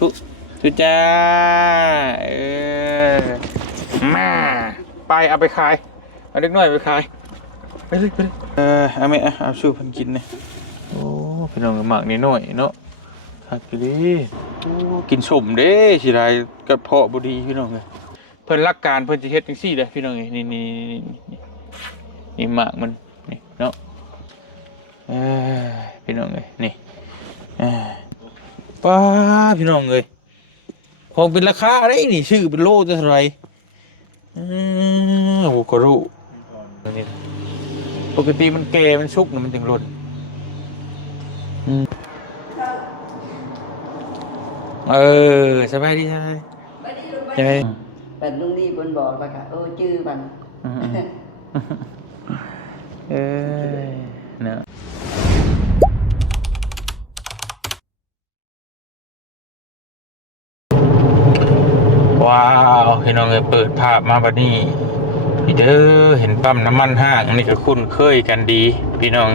ทุทุจ้ามาไปเอาไปขายเอาเล็กน้อยไปขายไปเลยเอาไหมเอาชูพันกินเนี่ยโอ้พี่น้องหมักนิดหน่อยเนาะหักดีโอ้กินสมเด้สิได้กระเพาะบดีพี่น้องเลยเพิ่นรักการเพิ่นจะเฮ็ดจังซี่เลยพี่น้องนี่นี่หมากมันนี่เนาะพี่น้องเลยนี่ป้าพี่น้องเลยของเป็นราคาอะไรนี่ชื่อเป็นโลจะเท่าไหร่โอ้ก็รู้นี่ปกติมันแก่มันชุกนะมันจึงหล่นสบายดีใช่ไหมใช่เป็นลุงดีบนบอกแล้วค่ะชื่อมันเนาะว้าวพี่น้องเปิดภาพมาบัดนี้พี่เด้อเห็นปั๊มน้ำมันห้างนี่ก็คุ้นเคยกันดีพี่น้อง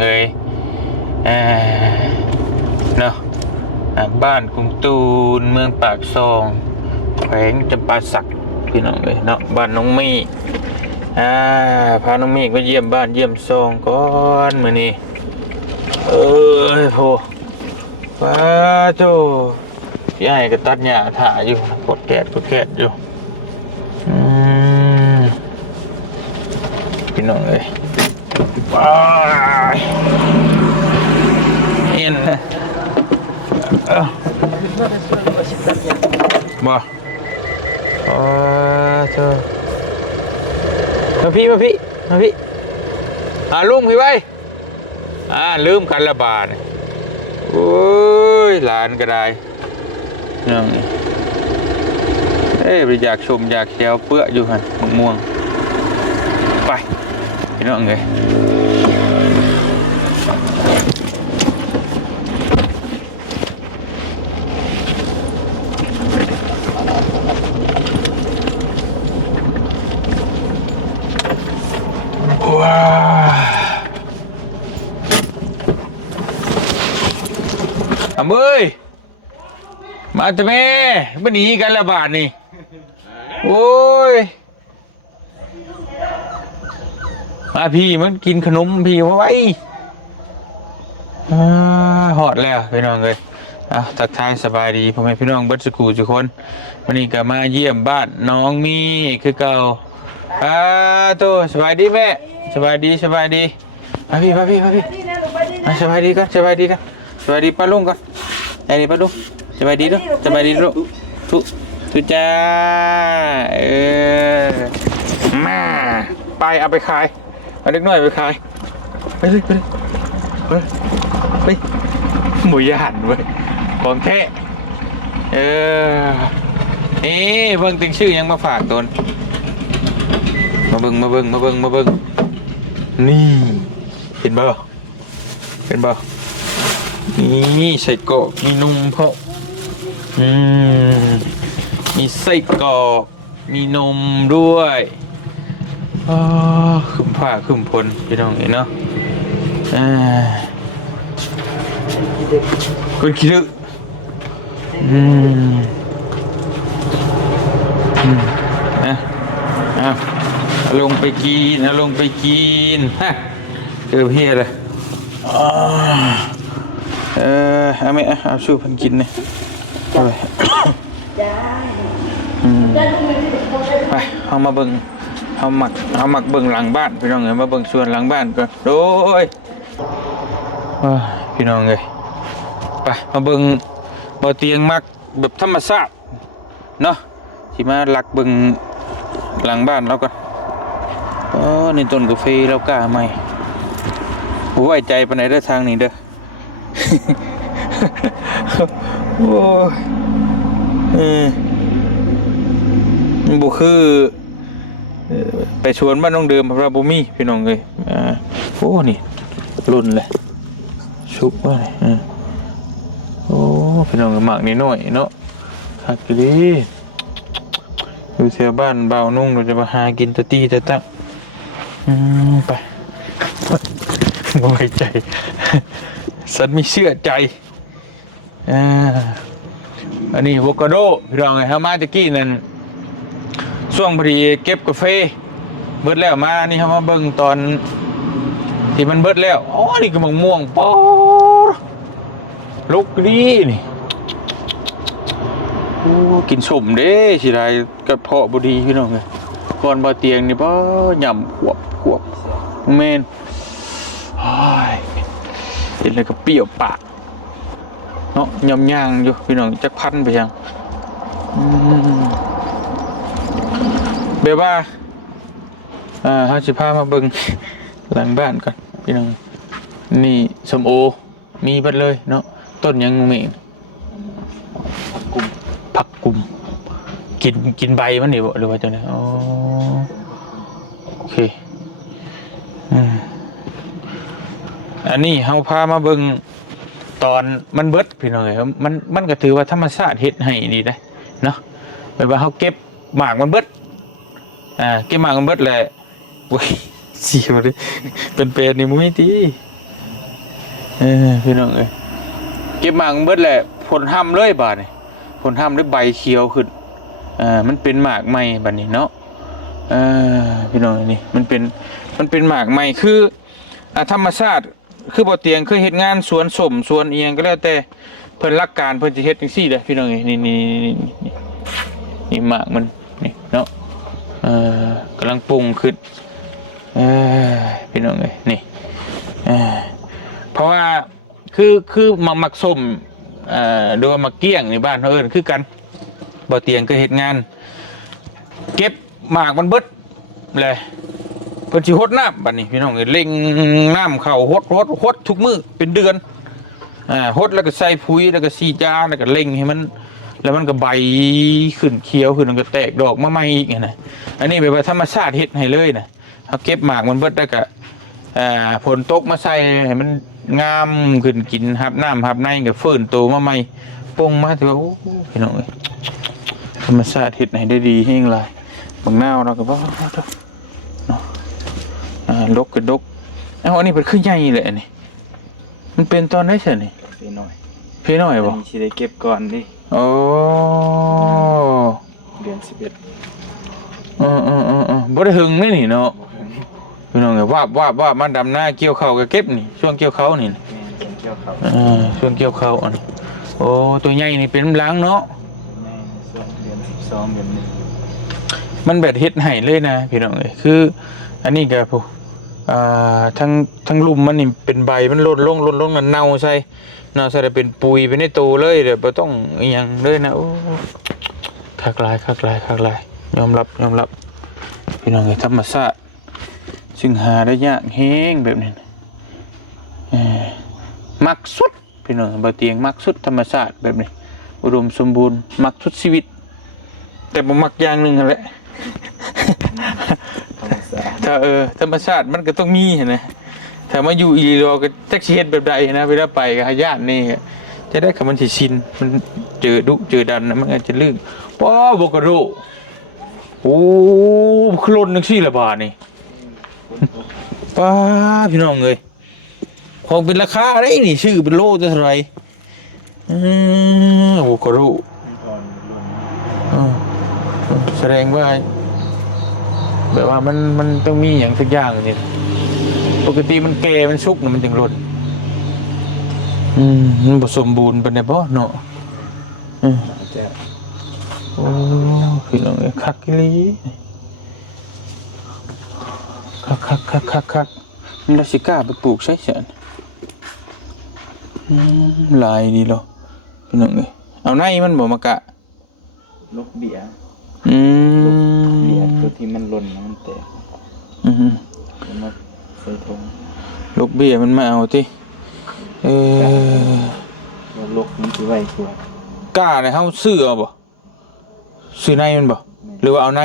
เนาะบ้านกรุงตูนเมืองปากซองแขวงจำปาสักพี่น้องเนาะบ้านน้องมีพาน้องมีไปเยี่ยมบ้านเยี่ยมซองก่อนมื้อนี้โหป้าโจพี่ไอ้ก็ตัดหญ้าถ่าอยู่กดแกะอยู่พี่น้องว้ายเอ็นบ่เธอมาพี่ลุงพี่ไว้ลืมกันละบาทโอ้ยหลานก็ได้น้องไปอยากชมอยากแก้วเปื้ออยู่ฮะม่วงไปพี่น้องเลยว้าเอ้ยมาทำไมมันหนีกันละบาทนี่โอ้ยมาพี่มันกินขนมพี่ไว้หอดแล้วพี่น้องเลยทักทายสบายดีพ่อแม่พี่น้องเบิร์ดสกูทุกคนวันนี้ก็มาเยี่ยมบ้านน้องมีคือเก่าตัวสบายดีแม่สบายดีมาพี่สบายดีกันสบายดีป้าลุงกันไอ้นี่ป้าลุงสบายดีลูกทุจ้ามาไปเอาไปขายเอาเล็กน้อยไปขายไปหมูย่านเว้ยของแท้เบิ่งติงชื่อยังมาฝากตนมาเบิ่งนี่เห็นบ่นี่ใส่กรอกมีนมเพาะมีไส้กรอกมีนมด้วยขึ้นผ้าขึ้นพลพี่น้องเนาะคนคิดลึกลงไปกินฮะเจอพี่เลยเอาไหมเอาชูพันกินเนี่ยไปเอามาเบิ่งเอาหมักเบิ่งหลังบ้านพี่น้องเอ้ยมาเบิ่งส่วนหลังบ้านก่อนโดยพี่น้องเอ้ยไปมาเบิ่งบ่อเตียงมักแบบธรรมชาติเนาะที่มาหลักเบิ่งหลังบ้านเราก่อนในต้นกาแฟเรากล้าไหมหัวใจไปไหนเด้อทางนี้เด้อโอ้ยบุคือไปชวนบ้านน้องเดิมพระบุมีพี่น้องเลยโอ้นี่รุ่นเลยชุบว่าเลยโอ้พี่น้องหมักนิดหน่อยเนาะหักดีดูเสียบ้านเบานุ่งเราจะมาหากินตะตี้ตะตั้งไปไว้ใจสันมีเชื่อใจ อันนี้อะโวคาโดพี่น้องไงเฮามาตะกี้นั่นช่วงพอดีเก็บกาแฟเบิดแล้วมานี่เฮามาเบิ่งตอนที่มันเบิดแล้วอ๋อนี่ก็มะม่วงปอลูกดีนี่โอ้กินสมเด้สิได้กระเพาะบ่ดีพี่น้องเอ้ยก่อนบ่เตียงนี่บ่ย่ำขวบแม่นโอ้ยเห็นแล้วก็เปรี้ยวปากเนาะยำย่างอยู่พี่น้องจักพันไปยังแบบว่าเฮาสิพามาเบิ่งหลังบ้านก่อนพี่น้องนี่ส้มโอมีเบิดเลยเนาะต้นยังแม่ผักกุมกินใบมันนี่บ่หรือว่าจังได๋อ๋อโอเคอันนี้เฮาพามาเบิ่งตอนมันเบิดพี่น้องเอ้ยมันก็ถือว่าธรรมชาติเฮ็ดให้ดีได้เนาะแบบว่าเฮาเก็บหมากมันเบิดเก็บหมากมันเบิดแหละโอ้ยสิบ่ได้เป็นเป็ดนี่บ่มีติพี่น้องเอ้ยเก็บหมากมันเบิดแหละผลห้ำเลยบาดนี่ผลห้ำด้วยใบเขียวขึ้นมันเป็นหมากใหม่บัดนี้เนาะพี่น้องนี่มันเป็นหมากใหม่คือธรรมชาติคือบ่เตียงเคยเฮ็ดงานสวนส้มสวนอีหยังก็แล้วแต่เพิ่นหลักการเพิ่นสิเฮ็ดจังซี่เด้อพี่น้องนี่หมากมันนี่เนาะกำลังปรุงขึ้นพี่น้องเอ้ยนี่เพราะว่าคือหมักส้มโดยมาเกี้ยงในบ้านเขาเอิ้นคือกันบ่เตียงเคยเฮ็ดงานเก็บหมากมันเบิดเลยเพิ่นสิฮดน้ำบัดนี้พี่น้องเอ้ยเล็งน้ำเข้าฮดทุกมื้อเป็นเดือนฮดแล้วก็ใส่ปุ๋ยแล้วก็ฉีดยาแล้วก็เล็งให้มันแล้วมันก็ใบขึ้นเขียวขึ้นมันก็แตกดอกมาใหม่อีกนะอันนี้แบบว่าธรรมชาติเฮ็ดให้เลยนะเฮาเก็บหมากมันเบิดแล้วก็ฝนตกมาใส่ให้มันงามขึ้นกินหับน้ำหับในก็เฟิ่นโตมาใหม่ปงมาถือว่าโอ้พี่น้องเอ้ยธรรมชาติเฮ็ดให้ได้ดีแฮงหลายบางนาวเราก็บ่เนาะลกก็ดกอันนี้เป็นคือใหญ่แหละนี่มันเป็นตอนไหนซะนี่พี่น้อยบ่สิได้เก็บก่อนดิโอ้เดือน11บ่ได้หึงนี่เนาะพี่น้องว่ามันดำหน้าเกี่ยวข้าวก็เก็บนี่ช่วงเกี่ยวข้าวนี่ช่วงเกี่ยวข้าวอันนี้โอ้ตัวใหญ่นี่เป็นล้างเนาะเดือน12เดือนนี้มันแบบเฮ็ดให้เลยนะพี่น้องเอ้ยคืออันนี้ก็ผู้ทั้งลุ่มมันนี่เป็นใบมันลดลงมันเน่าใส่ได้เป็นปุ๋ยเป็นในตูเลยเดี๋ยวบ่ต้องอีหยังเลยนะโอ้คักหลายยอมรับพี่น้องเอ้ยธรรมชาติซึ่งหาได้ยากแฮงแบบนี้มักสุดพี่น้องบ่เตียงมักสุดธรรมชาติแบบนี้อุดมสมบูรณ์มักสุดชีวิตแต่บ่มักอย่างนึงนั่นแหละถ้าธรรมชาติมันก็ต้องมีนะถ้ามาอยู่อีรอก็จักสิเฮ็ดแบบใดนะเวลาไปกับญาตินี่จะได้คำมันสิชินมันเจอดุเจอดันนะมันอาจจะลื่นป้อบ่กระโดโอ้คลนจังซี่ละบาดนี่ป้าพี่น้องเอ้ยของเป็นราคาได้นี่ชื่อเป็นโลเท่าไหร่โอ้กระโดแสดงว่าแบบว่ามันต้องมีอย่างสักอย่างนี่ปกติมันแก่มันสุกมันจึงหล่นมันผสมบูรณ์เป็นไงบ่เนาะโอ้พี่น้องคักลีคักมันราชิก้าไปปลูกใช่เสียนลายดีหรอพี่น้องเอาในมันบ่มากะลกเบียเบียตัวที่มันหล่นมันแตกมันใส่ถุงลูกเบี้ยมันมาเอาที่ลกมันสิไว้กว่ากล้าเนี่ยเฮาซื้อเอาบ่ซื้อในมันบ่หรือว่าเอาใน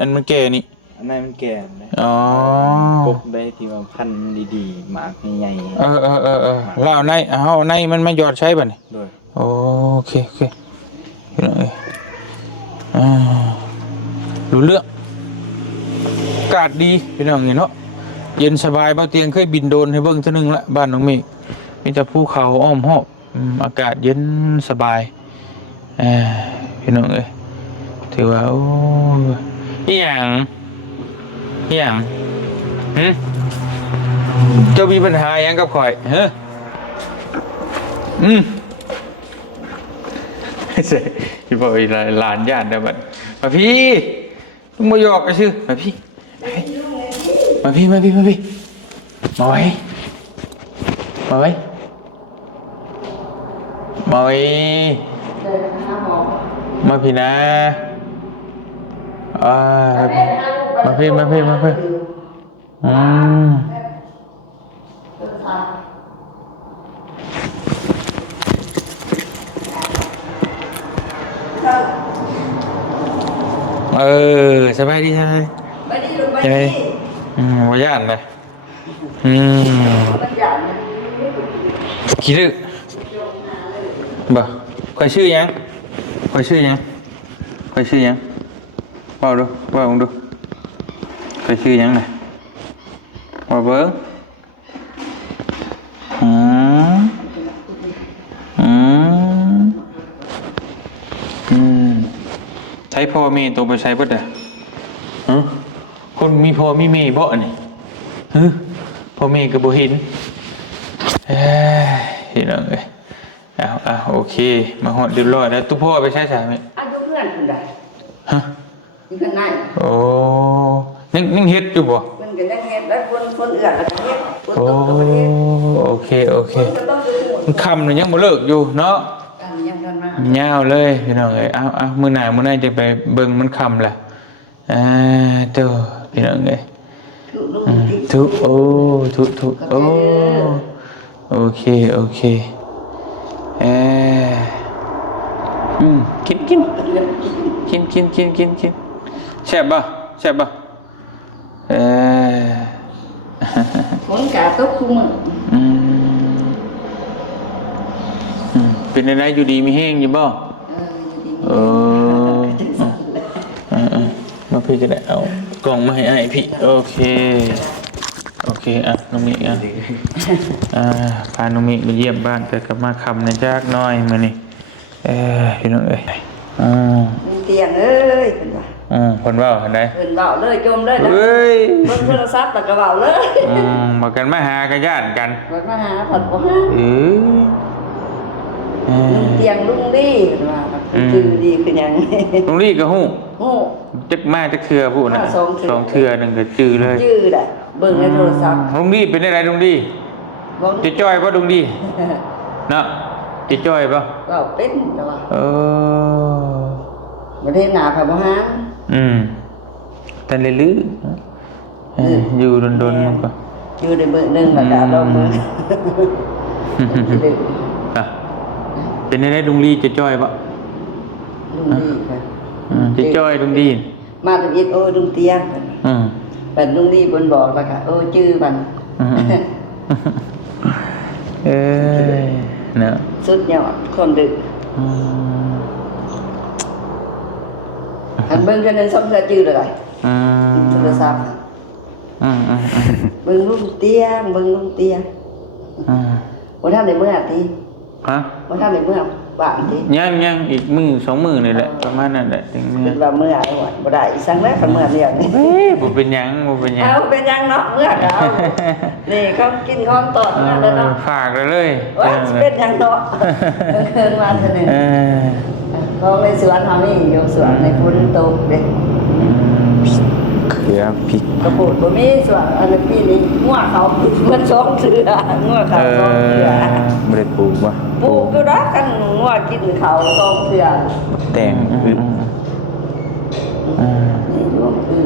อันมันแก่นี่อันนั้นมันแก่เลยปกได้ที่ว่าพันดีๆหมากใหญ่ๆแล้วเอาในมันมาหยอดใช้บ่นี่โอเคพี่น้องรู้เรื่องอากาศดีพี่น้องเนาะเย็นสบายบ่เตียงเคยบินโดนให้เบิ่งเทื่อนึงละบ้านน้องเมฆมีแต่ภูเขาอ้อมหอบอากาศเย็นสบาย พี่น้องเอ้ยถือว่าโอ้ยอย่างเจ้ามีปัญหาอย่างกับข่อยฮะเสร็จพี่บอกอีหลานญาติเดี๋ยวบัดมาพี่มึงมาหยอกกันชื่อมาพี่มาพี่มาไว้มาพี่นะมาพี่สบายดีใช่ไหมใช่ว่าย่านเลยคิดดูบ่คอยชื่อยังว่าดูคอยชื่อยังไงว่าเบิ้งใช้พ่อมีตัวไปใช้เพื่ออะไรคนมีพ่อมีเมย์บ่นี่พ่อเมย์กับบ่เห็นเห็นเลยโอเคมาหอดเรียบร้อยแล้วตุ๊พ่อไปใช้ไหมอายุเพื่อนคุณได้นี่กันไหนโอ้นิ่งเฮ็ดอยู่บ่มันก็ยังเฮ็ดแล้วคนอื่นก็เฮ็ดโอเคมันคำยังบ่เลิกอยู่เนาะยาวเลยพี่น้องเอ้ยเอามื้อหน้าจะไปเบิ่งมันคำแหละเจ้าพี่น้องเอ้ยทุกโอเคกินแซ่บป่ะฝนกะตกคุมื้อเป็นอะไรอยู่ดีมีแห้งอยู่บ่มาพี่จะได้เอากล่องมาให้ไอ้พี่โอเคน้องมิพาน้องมิมาเยี่ยมบ้านแต่กลับมาคำในจากน้อยมานี่พี่น้องเอ้ยเตียงเอ้ยเป็นว่าคนว่าเห็นไหมเพิ่นเว้าเลยจมเลยนะเบิ่งโทรศัพท์แล้วก็เว้าเลยมากันมาหากันญาติกันมาหาผัดบ่ฮะเตียงลุงดีเพิ่นว่าชื่อดีคือหยังลุงดีก็ฮู้จักมาจักเทื่อพูดนะ2เทื่อนึงก็จื้อเลยได้เบิ่งในโทรศัพท์ลุงดีเป็นอะไรลุงดีจะจ้อยบ่ลุงดีเนาะจะจ้อยบ่ก็เป็นแต่ว่าประเทศหนาพะบ่ฮะแต่ลื้ออยู่ดนๆมันก็อยู่ในเบิ่งนึงแล้วก็ดอกมือเป็นได้ลุงดีจะจ้อยบ่ลุงดีค่ะจะจ้อยลุงดีมาถึงอีกลุงเตียงเป็นลุงดีบนบอกแล้วค่ะชื่อมันเนาะสุดยอดคนดึกอันเบิ่งกันนั้นซ่อมจะจื้อเลยโทรศัพท์เบิ่งลุงเตียงบ่ทันได้เมื่อติบ่ทันได้เมื่อบ้านติยังอีกมื้อ2มื้อนี่แหละประมาณนั้นแหละถึงมื้อเป็นว่าเมื่อบ่ได้สั่งแล้วก็เมื่อเดียวนี่บ่เป็นหยังเป็นหยังเนาะเมื่อก็เอานี่เขากินของตอดมาแล้วเนาะฝากเลยเป็นหยังเนาะเกินมาซั่นนี่ของในสวนเฮานี่อยู่สวนในฝนตกเด้เดี๋ยวพริกกระปุกบ่มีสวนอันนี้นี่งัวเขามัน2เทื่องัวเขา2เทื่อบ่ได้ปลูกบ่ปลูกอยู่ดอกกันงัวกินเขา2เทื่อแต่งนี่รวมคือ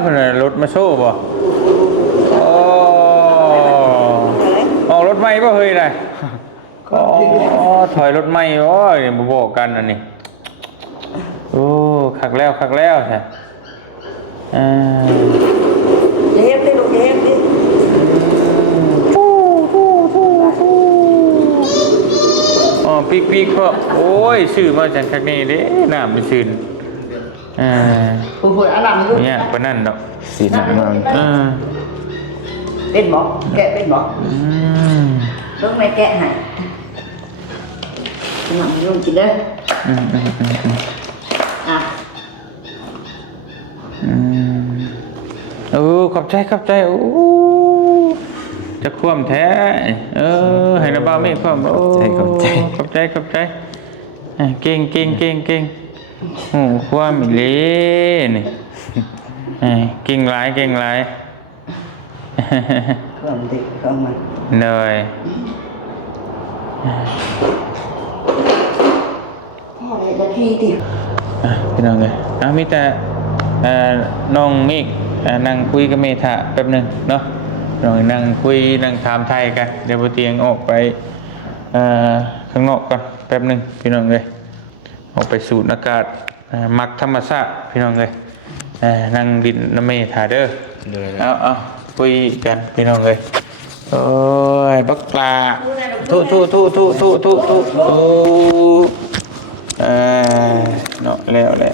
เพิ่นรถมาโซ่บ่ออกรถใหม่บ่เฮ้ยได้ถอยรถใหม่โอ้ยบ่บอกกันอันนี้คักแล้วใช่เฮ็ดดิลูกเฮ็ดดิปีกก็โอ้ยชื่อมาจากคักนี้เด้น้ำมันชื่นผู้ป่วยอารมณ์อยู่เนี่ยปานนั้นดอกสีน้ำเป็นหมอแกะเป็นหมอต้องไม่แกะให้ หนังลุงกินเด้ออ่ะ โอ้ขอบใจโอ้จะคว่ำแท้ให้น้าบ้าไม่คว่ำโอ้ขอบใจเก่งโอ้คว่ำอีเล่นี่เก่งหลายความดีของมันเลยพ่อเลยจะที่ดิพี่น้องเลยมีแต่น้องมิกนั่งคุยกับเมธาแป๊บหนึ่งเนาะน้องนั่งคุยนั่งถามไทยกันเดี๋ยวเตียงออกไปข้างนอกก่อนแป๊บหนึ่งพี่น้องเลยออกไปสูดอากาศมักธรรมชาติพี่น้องเลยนั่งดินน้ำเมธาเด้อเอาคุยกันพี่น้องเลยโอ้ยบักปลาทุเนาะแล้วแหละ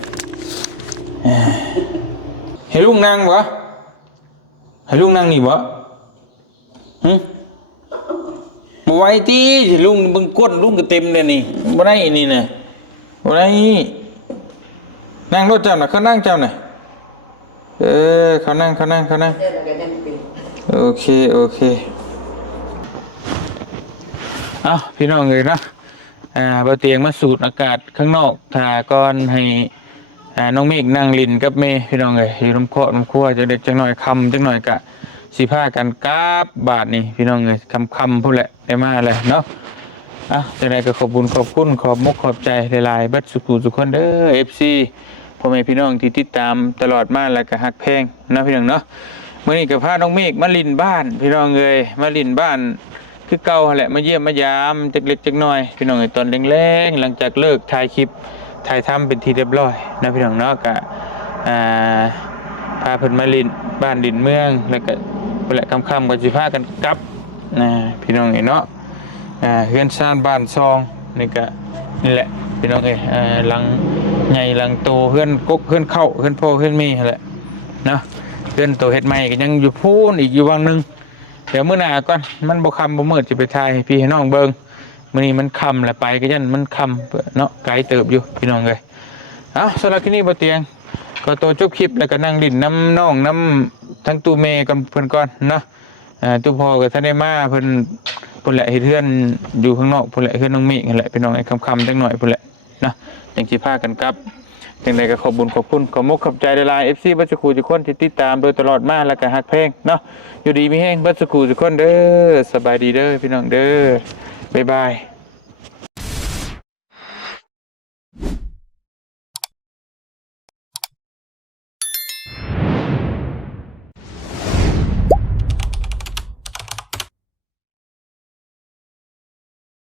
ให้ลุงนั่งวะให้ลุงนั่งนี่วะบ่ไหวตีลุงบึงก้นลุงก็เต็มเลยนี่บ่ได้นี่นะบ่ได้นั่งรถเจ้าน่ะเขานั่งเจ้าน่ะเขานั่งโอเคพี่น้องเลยนะบ่เตียงมาสูดอากาศข้างนอกถ้าก่อนให้น้องเมฆนั่งลินกับเมย์พี่น้องเลยอยู่น้ำครัวจะเด็กจังหน่อยคำจังหน่อยกะสีผ้ากันกราบบาทนี่พี่น้องเลยคำพูดแหละได้มาเลยเนาะจังไรก็ขอบคุณขอบมกขอบใจหลายๆบัดสุขุสุขคนเด้อ FC พ่อแม่พี่น้องที่ติดตามตลอดมาแล้วก็ฮักแพงนะพี่น้องเนาะเมื่อนี้ก็พาน้องเมฆมาลินบ้านพี่น้องเลยมาลินบ้านคือเก่าแหละมาเยี่ยมมายามจักเล็กจักน้อยพี่น้องตอนแรงๆหลังจากเลิกถ่ายคลิปถ่ายทำเป็นทีเรียบร้อยนะพี่น้องเนาะก็พาเพิ่นมาลินบ้านดินเมืองแล้วก็เวลาค่ำๆก็สิพากันกลับพี่น้องเนาะเฮือนซ่านบ้านซองนี่ก็นี่แหละพี่น้องหลังใหญ่หลังโตเฮือนกกเฮือนเข้าเฮือนพ่อเฮือนแม่แหละเนาะเฮือนโตเฮ็ดใหม่ก็ยังอยู่พูนอีกอยู่วังนึงเดี๋ยวมื้อหน้าก่อนมันบ่ค่ำบ่มืดสิไปถ่ายให้พี่ให้น้องเบิ่งมื้อนี้มันค่ำแล้วไปก็ยันมันค่ำเนาะไกลเติบอยู่พี่น้องเอ้ยสำหรับที่นี่บ่เตียงก็โตจบคลิปแล้วก็นั่งดินน้ำน้องน้ำทั้งตู้เมย์กับเพิ่นก่อนเนาะตู้พ่อก็ท่านได้มาเพิ่นพุ่นแหละเฮ็ดเฮือนอยู่ข้างนอกพุ่นแหละเฮือนน้องเมฆนั่นแหละพี่น้องไอ้ค่ำๆจังหน่อยพุ่นแหละนะจังสิพากันกลับจังได๋ก็ขอบคุณขอมกขอบใจหลายๆ FC บัดสกูทุกคนที่ติดตามโดยตลอดมาแล้วก็ฮักเพลงเนาะอยู่ดีมีแฮงบัดสกูทุกคนเด้อสบายดีเด้อพี่น้องเด้อบ๊ายบาย